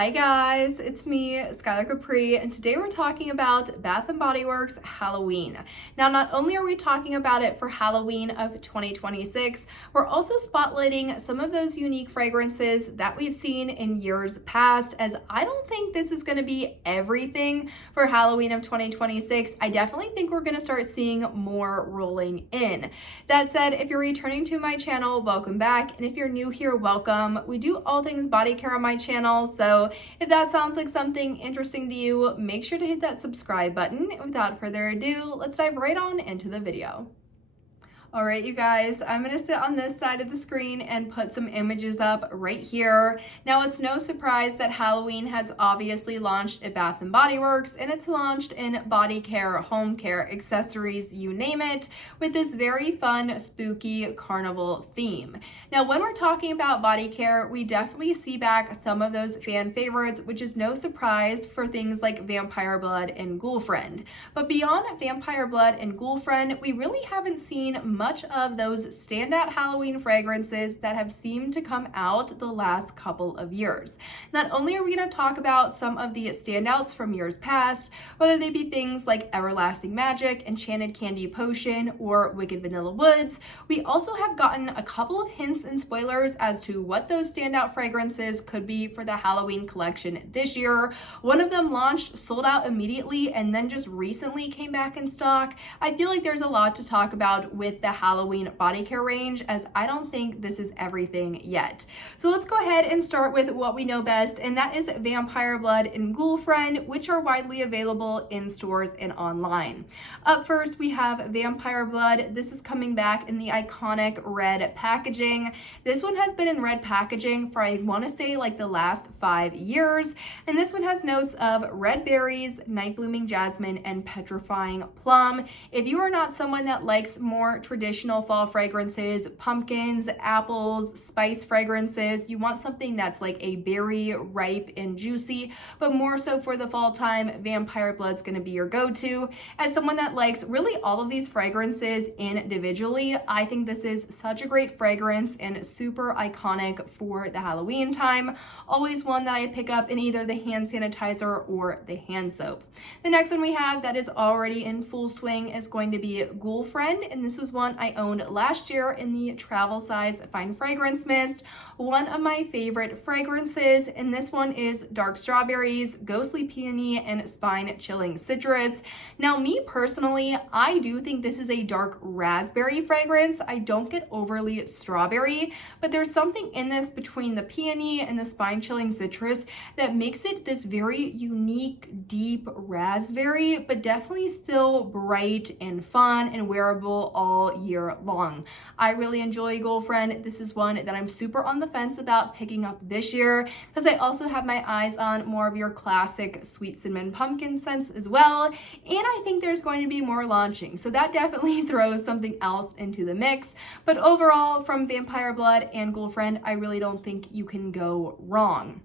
Hi guys, it's me, Skylar Capri, and today we're talking about Bath & Body Works Halloween. Now, not only are we talking about it for Halloween of 2026, we're also spotlighting some of those unique fragrances that we've seen in years past, as I don't think this is going to be everything for Halloween of 2026. I definitely think we're going to start seeing more rolling in. That said, if you're returning to my channel, welcome back, and if you're new here, welcome. We do all things body care on my channel, so if that sounds like something interesting to you, make sure to hit that subscribe button. And without further ado, let's dive right on into the video. All right, you guys, I'm gonna sit on this side of the screen and put some images up right here. Now, it's no surprise that Halloween has obviously launched at Bath & Body Works, and it's launched in body care, home care, accessories, you name it, with this very fun, spooky carnival theme. Now, when we're talking about body care, we definitely see back some of those fan favorites, which is no surprise for things like Vampire Blood and Ghoul Friend. But beyond Vampire Blood and Ghoul Friend, we really haven't seen much of those standout Halloween fragrances that have seemed to come out the last couple of years. Not only are we going to talk about some of the standouts from years past, whether they be things like Everlasting Magic, Enchanted Candy Potion, or Wicked Vanilla Woods, we also have gotten a couple of hints and spoilers as to what those standout fragrances could be for the Halloween collection this year. One of them launched, sold out immediately, and then just recently came back in stock. I feel like there's a lot to talk about with the Halloween body care range, as I don't think this is everything yet. So let's go ahead and start with what we know best, and that is Vampire Blood and Ghoul Friend, which are widely available in stores and online. Up first, we have Vampire Blood. This is coming back in the iconic red packaging. This one has been in red packaging for, I want to say, like the last 5 years, and this one has notes of red berries, night blooming jasmine, and petrifying plum. If you are not someone that likes more traditional fall fragrances, pumpkins, apples, spice fragrances, you want something that's like a berry, ripe, and juicy, but more so for the fall time, Vampire Blood's going to be your go-to. As someone that likes really all of these fragrances individually, I think this is such a great fragrance and super iconic for the Halloween time. Always one that I pick up in either the hand sanitizer or the hand soap. The next one we have that is already in full swing is going to be Ghoul Friend, and this was one I owned last year in the travel size fine fragrance mist. One of my favorite fragrances, and this one is dark strawberries, ghostly peony, and spine chilling citrus. Now, me personally, I do think this is a dark raspberry fragrance. I don't get overly strawberry, but there's something in this between the peony and the spine chilling citrus that makes it this very unique, deep raspberry, but definitely still bright and fun and wearable all year long. I really enjoy Ghoul Friend. This is one that I'm super on the fence about picking up this year, because I also have my eyes on more of your classic sweet cinnamon pumpkin scents as well, and I think there's going to be more launching, so that definitely throws something else into the mix. But overall, from Vampire Blood and Ghoul Friend, I really don't think you can go wrong.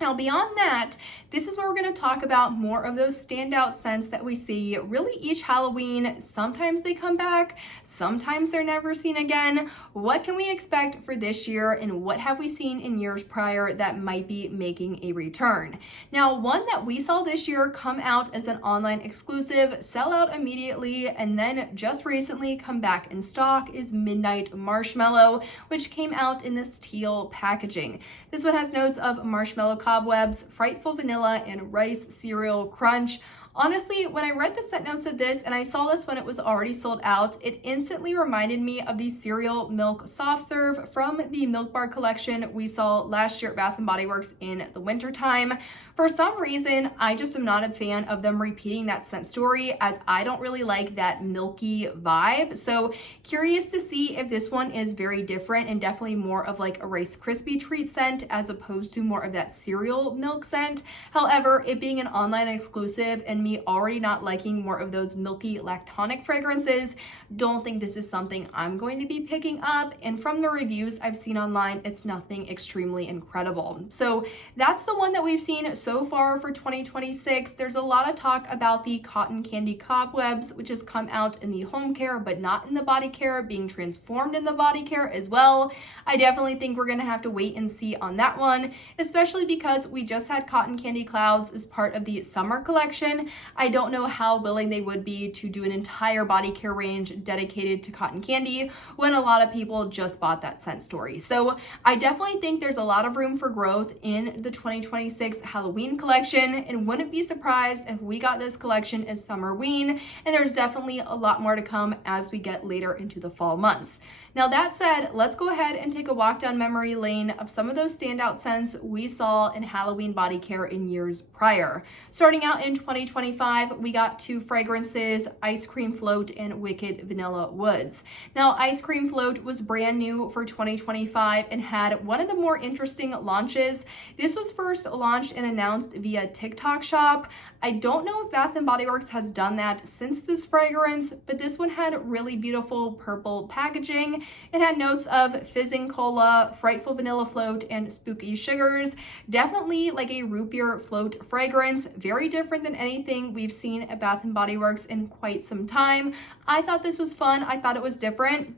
Now, beyond that, this is where we're going to talk about more of those standout scents that we see really each Halloween. Sometimes they come back, sometimes they're never seen again. What can we expect for this year, and what have we seen in years prior that might be making a return? Now, one that we saw this year come out as an online exclusive, sell out immediately, and then just recently come back in stock is Midnight Marshmallow, which came out in this teal packaging. This one has notes of marshmallow cobwebs, frightful vanilla, and rice cereal crunch. Honestly, when I read the scent notes of this and I saw this when it was already sold out, it instantly reminded me of the cereal milk soft serve from the Milk Bar collection we saw last year at Bath & Body Works in the wintertime. For some reason, I just am not a fan of them repeating that scent story, as I don't really like that milky vibe. So curious to see if this one is very different and definitely more of like a Rice Krispie treat scent as opposed to more of that cereal milk scent. However, it being an online exclusive and me already not liking more of those milky lactonic fragrances, don't think this is something I'm going to be picking up. And from the reviews I've seen online, it's nothing extremely incredible. So that's the one that we've seen so far for 2026. There's a lot of talk about the cotton candy cobwebs, which has come out in the home care but not in the body care, being transformed in the body care as well. I definitely think we're going to have to wait and see on that one, especially because we just had cotton candy clouds as part of the summer collection. I don't know how willing they would be to do an entire body care range dedicated to cotton candy when a lot of people just bought that scent story. So I definitely think there's a lot of room for growth in the 2026 Halloween collection, and wouldn't be surprised if we got this collection as Summerween, and there's definitely a lot more to come as we get later into the fall months. Now that said, let's go ahead and take a walk down memory lane of some of those standout scents we saw in Halloween body care in years prior. Starting out in 2025, we got two fragrances, Ice Cream Float and Wicked Vanilla Woods. Now, Ice Cream Float was brand new for 2025 and had one of the more interesting launches. This was first launched and announced via TikTok Shop. I don't know if Bath & Body Works has done that since this fragrance, but this one had really beautiful purple packaging. It had notes of fizzing cola, frightful vanilla float, and spooky sugars. Definitely like a root beer float fragrance, very different than anything we've seen at Bath & Body Works in quite some time. I thought this was fun. I thought it was different.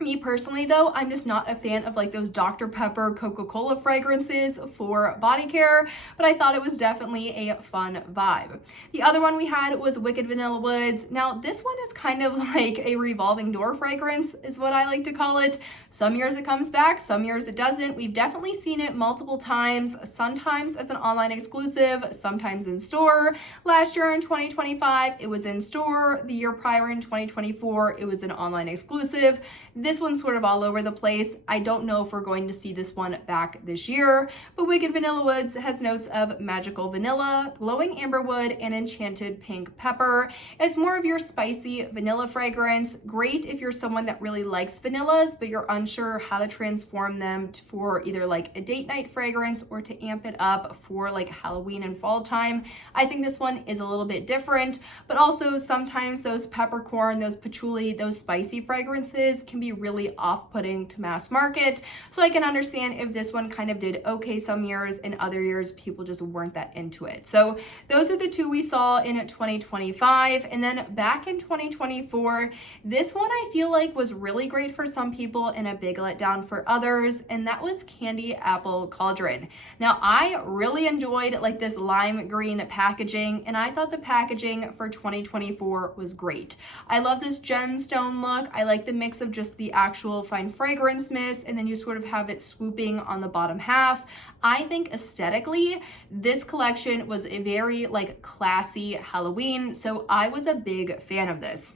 Me personally though, I'm just not a fan of like those Dr. Pepper Coca-Cola fragrances for body care, but I thought it was definitely a fun vibe. The other one we had was Wicked Vanilla Woods. Now this one is kind of like a revolving door fragrance is what I like to call it. Some years it comes back, some years it doesn't. We've definitely seen it multiple times, sometimes as an online exclusive, sometimes in store. Last year in 2025, it was in store. The year prior in 2024, it was an online exclusive. This one's sort of all over the place. I don't know if we're going to see this one back this year, but Wicked Vanilla Woods has notes of magical vanilla, glowing amberwood, and enchanted pink pepper. It's more of your spicy vanilla fragrance. Great if you're someone that really likes vanillas, but you're unsure how to transform them for either like a date night fragrance or to amp it up for like Halloween and fall time. I think this one is a little bit different, but also sometimes those peppercorn, those patchouli, those spicy fragrances can be really off-putting to mass market. So I can understand if this one kind of did okay some years and other years people just weren't that into it. So those are the two we saw in 2025. And then back in 2024, this one I feel like was really great for some people and a big letdown for others, and that was Candy Apple Cauldron. Now I really enjoyed like this lime green packaging, and I thought the packaging for 2024 was great. I love this gemstone look. I like the mix of just the actual fine fragrance mist, and then you sort of have it swooping on the bottom half. I think aesthetically, this collection was a very like classy Halloween, so I was a big fan of this.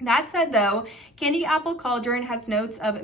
That said though, Candy Apple Cauldron has notes of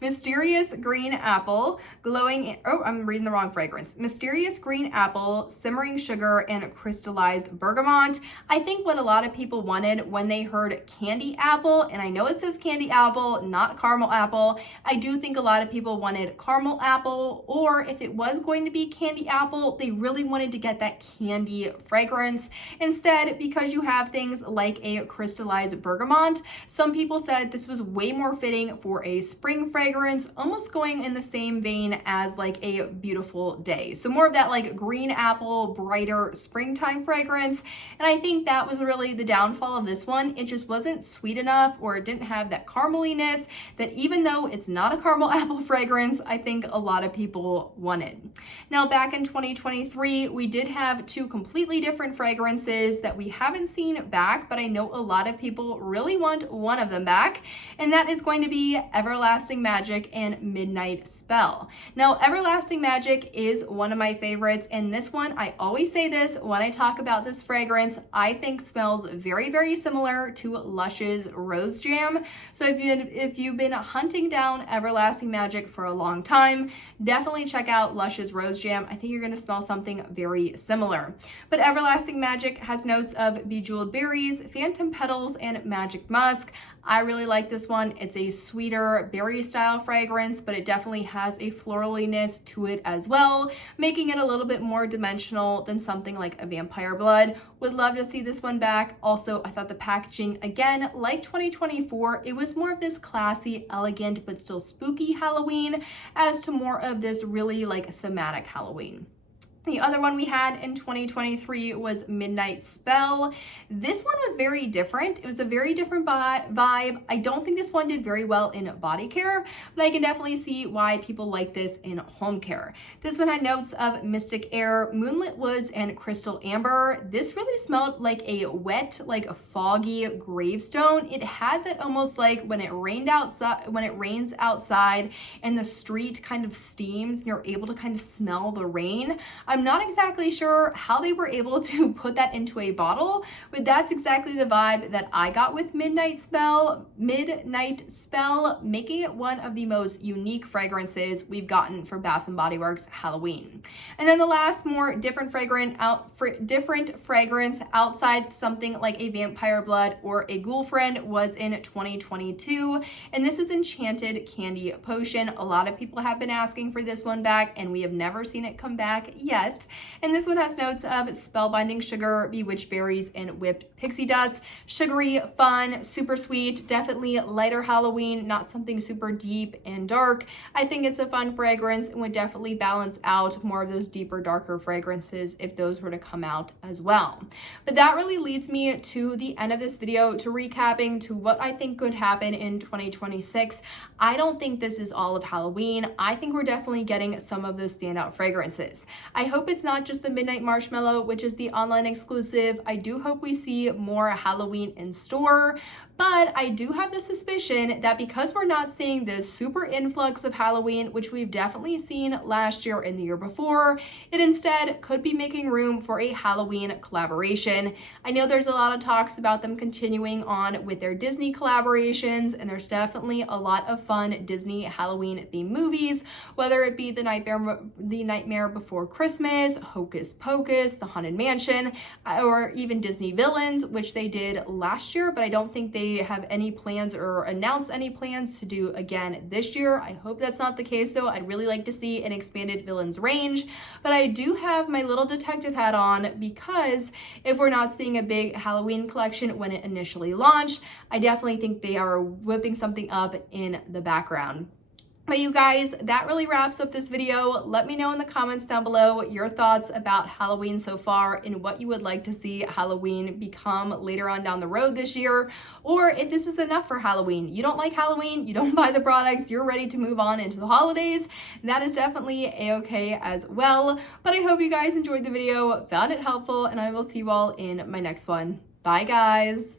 mysterious green apple, glowing, oh, I'm reading the wrong fragrance. Mysterious green apple, simmering sugar, and crystallized bergamot. I think what a lot of people wanted when they heard candy apple, and I know it says candy apple, not caramel apple. I do think a lot of people wanted caramel apple, or if it was going to be candy apple, they really wanted to get that candy fragrance. Instead, because you have things like a crystallized bergamot, some people said this was way more fitting for a spring fragrance, almost going in the same vein as like a beautiful day. So more of that like green apple, brighter springtime fragrance. And I think that was really the downfall of this one. It just wasn't sweet enough, or it didn't have that carameliness that, even though it's not a caramel apple fragrance, I think a lot of people wanted. Now back in 2023, we did have two completely different fragrances that we haven't seen back, but I know a lot of people really want one of them back, and that is going to be Everlasting Magic and Midnight Spell. Now, Everlasting Magic is one of my favorites, and this one, I always say this when I talk about this fragrance, I think smells very, very similar to Lush's Rose Jam. So if you've been hunting down Everlasting Magic for a long time, definitely check out Lush's Rose Jam. I think you're gonna smell something very similar. But Everlasting Magic has notes of bejeweled berries, phantom petals, and magic musk. I really like this one. It's a sweeter berry berry style fragrance, but it definitely has a floraliness to it as well, making it a little bit more dimensional than something like a Vampire Blood. Would love to see this one back. Also, I thought the packaging, again, like 2024, it was more of this classy, elegant, but still spooky Halloween as to more of this really like thematic Halloween. The other one we had in 2023 was Midnight Spell. This one was very different. It was a very different vibe. I don't think this one did very well in body care, but I can definitely see why people like this in home care. This one had notes of Mystic Air, Moonlit Woods, and Crystal Amber. This really smelled like a wet, like a foggy gravestone. It had that almost like when it rains outside and the street kind of steams and you're able to kind of smell the rain. I'm not exactly sure how they were able to put that into a bottle, but that's exactly the vibe that I got with Midnight Spell, making it one of the most unique fragrances we've gotten for Bath & Body Works Halloween. And then the last more different fragrance outside something like a Vampire Blood or a Ghoul Friend was in 2022, and this is Enchanted Candy Potion. A lot of people have been asking for this one back, and we have never seen it come back yet. And this one has notes of spellbinding sugar, bewitched berries, and whipped pixie dust. Sugary, fun, super sweet, definitely lighter Halloween, not something super deep and dark. I think it's a fun fragrance and would definitely balance out more of those deeper, darker fragrances if those were to come out as well. But that really leads me to the end of this video, to recapping to what I think could happen in 2026. I don't think this is all of Halloween. I think we're definitely getting some of those standout fragrances. I hope it's not just the Midnight Marshmallow, which is the online exclusive. I do hope we see more Halloween in store, but I do have the suspicion that because we're not seeing this super influx of Halloween, which we've definitely seen last year and the year before, it instead could be making room for a Halloween collaboration. I know there's a lot of talks about them continuing on with their Disney collaborations, and there's definitely a lot of fun Disney Halloween themed movies, whether it be The Nightmare Before Christmas, Hocus Pocus, The Haunted Mansion, or even Disney Villains, which they did last year, but I don't think they have any plans or announced any plans to do again this year. I hope that's not the case though. I'd really like to see an expanded villains range, but I do have my little detective hat on, because if we're not seeing a big Halloween collection when it initially launched, I definitely think they are whipping something up in the background. But you guys, that really wraps up this video. Let me know in the comments down below your thoughts about Halloween so far and what you would like to see Halloween become later on down the road this year, or if this is enough for Halloween. You don't like Halloween, you don't buy the products, you're ready to move on into the holidays. That is definitely a-okay as well. But I hope you guys enjoyed the video, found it helpful, and I will see you all in my next one. Bye guys.